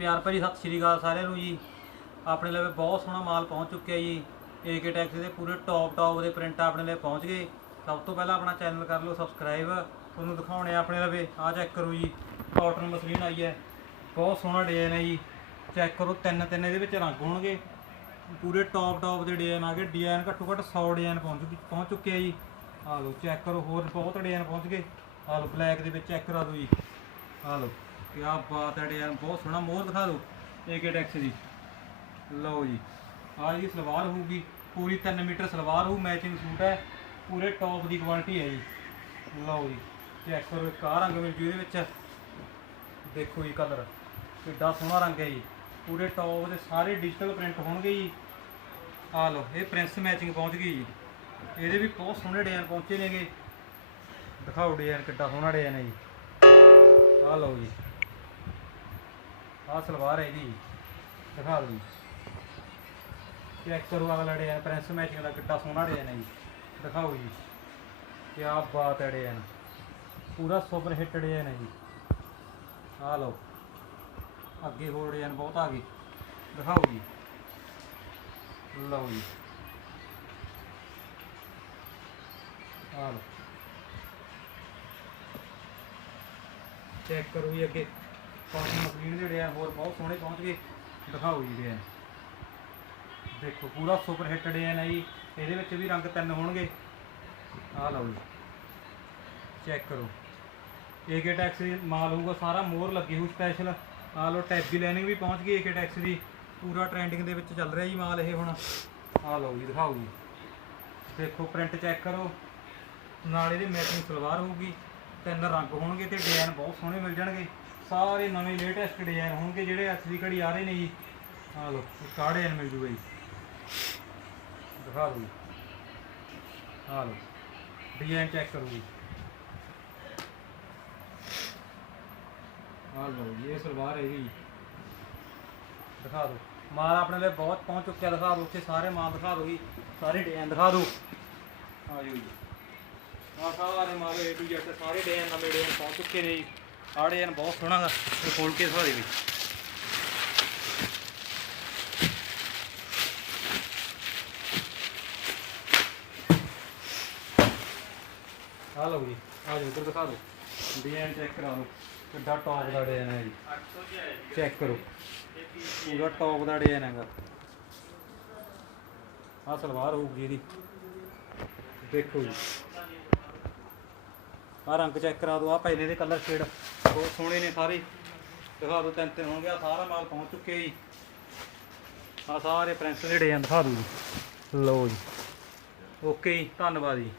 ਪਿਆਰ ਭਰੀ ਸਤਿ ਸ਼੍ਰੀ ਅਕਾਲ ਸਾਰਿਆਂ ਨੂੰ ਜੀ। ਆਪਣੇ ਲਵੇ ਬਹੁਤ ਸੋਹਣਾ ਮਾਲ ਪਹੁੰਚ ਚੁੱਕਿਆ ਜੀ। ਏਕੇ ਟੈਕਸੀ ਦੇ ਪੂਰੇ ਟੌਪ ਟੌਪ ਦੇ ਪ੍ਰਿੰਟ ਆਪਣੇ ਲਈ ਪਹੁੰਚ ਗਏ। ਸਭ ਤੋਂ ਪਹਿਲਾਂ ਆਪਣਾ ਚੈਨਲ ਕਰ ਲਓ ਸਬਸਕ੍ਰਾਈਬ ਤੁਹਾਨੂੰ ਦਿਖਾਉਣੇ ਆਪਣੇ ਲਵੇ ਆ ਚੈੱਕ ਕਰੋ ਜੀ ਕਾਟਨ ਮਸਲੀਨ ਆਈ ਹੈ। ਬਹੁਤ ਸੋਹਣਾ ਡਿਜ਼ਾਈਨ ਹੈ ਜੀ। ਚੈੱਕ ਕਰੋ, ਤਿੰਨ ਤਿੰਨ ਇਹਦੇ ਵਿੱਚ ਰੰਗ ਹੋਣਗੇ। ਪੂਰੇ ਟੌਪ ਟੌਪ ਦੇ ਡਿਜ਼ਾਈਨ ਆ ਗਏ। ਡਿਜ਼ਾਈਨ ਘੱਟੋ ਘੱਟ 100 ਡਿਜ਼ਾਈਨ ਪਹੁੰਚ ਪਹੁੰਚ ਚੁੱਕੇ ਆ ਜੀ। ਆ ਲਓ ਚੈੱਕ ਕਰੋ, ਹੋਰ ਬਹੁਤ ਡਿਜ਼ਾਈਨ ਪਹੁੰਚ ਗਏ। ਆ ਲਓ ਬਲੈਕ ਦੇ ਵਿੱਚ ਚੈੱਕ ਕਰਾ ਦਿਓ ਜੀ। ਆ ਲਓ। ਕੀ ਬਾਤ ਹੈ ਡਿਜ਼ਾਈਨ ਬਹੁਤ ਸੋਹਣਾ ਮੋਹਰ ਦਿਖਾ ਦਿਓ ਏਕੇ ਟੈਕਸ ਦੀ। ਲਓ ਜੀ, ਆ ਜੀ ਸਲਵਾਰ ਹੋਊਗੀ, ਪੂਰੀ 3 ਮੀਟਰ ਸਲਵਾਰ ਹੋਊ ਮੈਚਿੰਗ ਸੂਟ ਹੈ, ਪੂਰੇ ਟੌਪ ਦੀ ਕੁਆਲਿਟੀ ਹੈ ਜੀ। ਲਓ ਜੀ ਚੈੱਕ ਕਰੋ ਇੱਕ ਆਹ ਰੰਗ ਮਿਲ ਜੂ ਇਹਦੇ ਵਿੱਚ? ਦੇਖੋ ਜੀ ਕਲਰ ਕਿੱਡਾ ਸੋਹਣਾ ਰੰਗ ਹੈ ਜੀ। ਪੂਰੇ ਟੌਪ ਦੇ ਸਾਰੇ ਡਿਜੀਟਲ ਪ੍ਰਿੰਟ ਹੋਣਗੇ ਜੀ। ਆ ਲਓ, ਇਹ ਪ੍ਰਿੰਸ ਮੈਚਿੰਗ ਪਹੁੰਚ ਗਈ ਜੀ। ਇਹਦੇ ਵੀ ਬਹੁਤ ਸੋਹਣੇ ਡਿਜ਼ਾਈਨ ਪਹੁੰਚੇ ਨੇਗੇ। ਦਿਖਾਓ ਡਿਜ਼ਾਈਨ ਕਿੱਡਾ ਸੋਹਣਾ ਡਿਜ਼ਾਈਨ ਹੈ ਜੀ। ਆ ਲਓ ਜੀ। ਆਹ ਸਲਵਾਰ ਹੈ ਇਹਦੀ ਦਿਖਾ ਦਿਓ ਜੀ। ਚੈੱਕ ਕਰੋ ਅਗਲਾ ਡਿਜ਼ਾਈਨ, ਪ੍ਰਿੰਸ ਮੈਚਿੰਗ ਦਾ ਕਿੱਡਾ ਸੋਹਣਾ ਡਿਜ਼ਾਈਨ ਹੈ ਜੀ। ਦਿਖਾਓ ਜੀ। ਕੀ ਬਾਤ ਹੈ ਡਿਜ਼ਾਈਨ। ਪੂਰਾ ਸੁਪਰ ਹਿੱਟ ਡਿਜ਼ਾਈਨ ਹੈ ਜੀ। ਆ ਲਓ। ਅੱਗੇ ਹੋਰ ਡਿਜ਼ਾਈਨ ਬਹੁਤ ਆ ਗਏ। ਦਿਖਾਓ ਜੀ। ਲਓ ਜੀ। ਆ ਲਓ। ਚੈੱਕ ਕਰੋ ਜੀ ਅੱਗੇ। ਕਾਟਨ ਮਸਲੀਨ ਜਿਹੜੇ ਆ, ਹੋਰ ਬਹੁਤ ਸੋਹਣੇ ਪਹੁੰਚ ਗਏ। ਦਿਖਾਓ ਜੀ ਡਿਜ਼ਾਈਨ ਦੇਖੋ, ਪੂਰਾ ਸੁਪਰ ਹਿੱਟ ਡਿਜ਼ਾਈਨ ਹੈ ਜੀ। ਇਹਦੇ ਵਿੱਚ ਵੀ ਰੰਗ ਤਿੰਨ ਹੋਣਗੇ। ਆ ਲਓ ਜੀ। ਚੈੱਕ ਕਰੋ। ਏਕੇ ਟੈਕਸ ਦੀ ਮਾਲ ਹੋਊਗਾ, ਸਾਰਾ ਮੋਰ ਲੱਗੀ ਹੋਊ ਸਪੈਸ਼ਲ ਆ ਲਓ, ਟੈਬੀ ਲਾਈਨਿੰਗ ਵੀ ਪਹੁੰਚ ਗਈ ਏਕੇ ਟੈਕਸ ਦੀ। ਪੂਰਾ ਟ੍ਰੈਂਡਿੰਗ ਦੇ ਵਿੱਚ ਚੱਲ ਰਿਹਾ ਜੀ ਮਾਲ ਇਹ ਹੁਣ। ਆ ਲਓ ਜੀ, ਦਿਖਾਓ ਜੀ। ਦੇਖੋ ਪ੍ਰਿੰਟ ਚੈੱਕ ਕਰੋ। ਨਾਲ ਇਹਦੀ ਮੈਚਿੰਗ ਸਲਵਾਰ ਹੋਊਗੀ। ਤਿੰਨ ਰੰਗ ਹੋਣਗੇ ਤੇ ਡਿਜ਼ਾਈਨ ਬਹੁਤ ਸੋਹਣੇ ਮਿਲ ਜਾਣਗੇ। ਸਾਰੇ ਨਵੇਂ ਲੇਟੈਸਟ ਡਿਜ਼ਾਈਨ ਹੋਣਗੇ ਜਿਹੜੇ ਅੱਜ ਘੜੀ ਆ ਰਹੇ ਨੇ ਜੀ। ਆ ਲਓ, ਇੱਕ ਮਿਲ ਜੂਗਾ ਜੀ। ਦਿਖਾ ਦੋ ਆ ਲਓ ਡਿਜ਼ਾਈਨ ਚੈੱਕ ਕਰੋ ਜੀ। ਆ ਲਓ ਇਹ ਸਲਵਾਰ ਹੈ ਜੀ। ਦਿਖਾ ਦਿਓ। ਮਾਲ ਆਪਣੇ ਲਈ ਬਹੁਤ ਪਹੁੰਚ ਚੁੱਕਿਆ, ਦਿਖਾ ਦੋ ਉੱਥੇ ਸਾਰੇ ਮਾਲ ਦਿਖਾ ਦੋ ਜੀ। ਸਾਰੇ ਡਿਜ਼ਾਈਨ ਦਿਖਾ ਦੋ ਆ ਜੀ। ਆ ਸਾਰੇ ਮਾਲ A to Z, ਸਾਰੇ ਡਿਜ਼ਾਈਨ ਨਵੇਂ ਡਿਜ਼ਾਈਨ ਪਹੁੰਚ ਚੁੱਕੇ ਨੇ ਜੀ। ਆਹ ਡਿਜ਼ਾਈਨ ਬਹੁਤ ਸੋਹਣਾ ਗਾ ਖੋਲ ਕੇ ਦਿਖਾ ਵੀ। ਆ ਲਓ ਜੀ ਆ ਜੀ, ਇੱਧਰ ਦਿਖਾ ਦਿਓ। ਡਿਜ਼ਾਈਨ ਚੈੱਕ ਕਰਾ ਲਓ ਕਿੱਡਾ ਟੌਪ ਦਾ ਡਿਜ਼ਾਈਨ ਹੈ ਜੀ। ਚੈੱਕ ਕਰੋ। ਪੂਰਾ ਟੌਪ ਦਾ ਡਿਜ਼ਾਈਨ ਹੈਗਾ ਆ ਸਲਵਾਰ ਹੋਊਗੀ ਇਹਦੀ। ਦੇਖੋ ਜੀ। ਆ ਰੰਗ ਚੈੱਕ ਕਰਾ ਦਿਓ ਆ ਪਹਿਲੇ ਦੇ ਕਲਰ ਸ਼ੇਡ ਬਹੁਤ ਸੋਹਣੇ ਨੇ ਸਾਰੇ। ਦਿਖਾ ਦਿਓ ਤਿੰਨ ਤਿੰਨ ਹੋਣਗੇ ਆ ਸਾਰਾ ਮਾਲ ਪਹੁੰਚ ਚੁੱਕੇ ਜੀ। ਆ ਸਾਰੇ ਪ੍ਰਿੰਸ ਦੇ ਡਿਜ਼ਾਈਨ ਦਿਖਾ ਦਿਓ ਜੀ। ਲਓ ਜੀ। ਓਕੇ ਜੀ, ਧੰਨਵਾਦ ਜੀ।